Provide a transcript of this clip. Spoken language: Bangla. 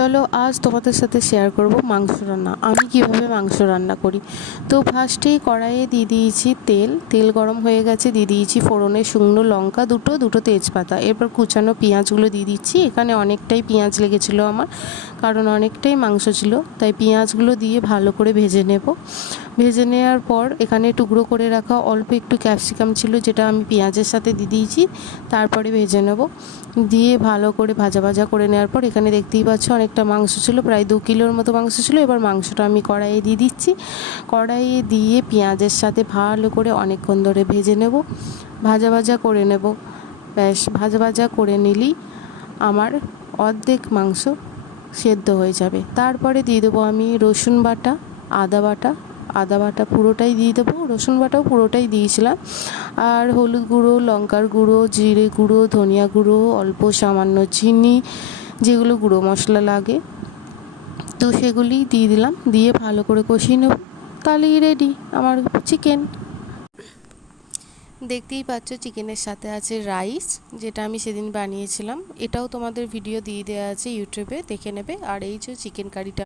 চলো আজ তোমাদের সাথে শেয়ার করব মাংস রান্না। আমি কিভাবে মাংস রান্না করি। তো ফার্স্টেই কড়াইয়ে দিয়ে দিয়েছি তেল গরম হয়ে গেছে, দিয়ে দিয়েছি ফোড়নে শুকনো লঙ্কা দুটো তেজপাতা। এরপর কুচানো পেঁয়াজগুলো দিয়ে দিচ্ছি। এখানে অনেকটাই পেঁয়াজ লেগেছিলো আমার, কারণ অনেকটাই মাংস ছিল, তাই পেঁয়াজগুলো দিয়ে ভালো করে ভেজে নেব। ভেজে নেওয়ার পর এখানে টুকরো করে রাখা অল্প একটু ক্যাপসিকাম ছিল, যেটা আমি পেঁয়াজের সাথে দিয়ে দিয়েছি। তারপরে ভেজে নেব, দিয়ে ভালো করে ভাজা করে নেওয়ার পর এখানে দেখতেই পাচ্ছ অনেকটা মাংস ছিল, প্রায় 2 কিলোর মতো মাংস ছিল। এবার মাংসটা আমি কড়াইয়ে দিয়ে দিচ্ছি। কড়াইয়ে দিয়ে পেঁয়াজের সাথে ভালো করে অনেকক্ষণ ধরে ভেজে নেব, ভাজা করে নেব। ব্যাস ভাজা করে নিলেই আমার অর্ধেক মাংস সেদ্ধ হয়ে যাবে। তারপরে দিয়ে দেবো আমি রসুন বাটা, আদা বাটা পুরোটাই দিয়ে দেবো, রসুন বাটাও পুরোটাই দিয়েছিলাম। আর হলুদ গুঁড়ো, লঙ্কার গুঁড়ো, জিরে গুঁড়ো, ধনিয়া গুঁড়ো, অল্প সামান্য চিনি, যেগুলো গুঁড়ো মশলা লাগে তো সেগুলি দিয়ে দিলাম। দিয়ে ভালো করে কষিয়ে নেব, তাহলেই রেডি আমার চিকেন। দেখতেই পাচ্ছ চিকেনের সাথে আছে রাইস, যেটা আমি সেদিন বানিয়েছিলাম। এটাও তোমাদের ভিডিও দিয়ে দেওয়া আছে ইউটিউবে, দেখে নেবে। আর এই যে চিকেন কারিটা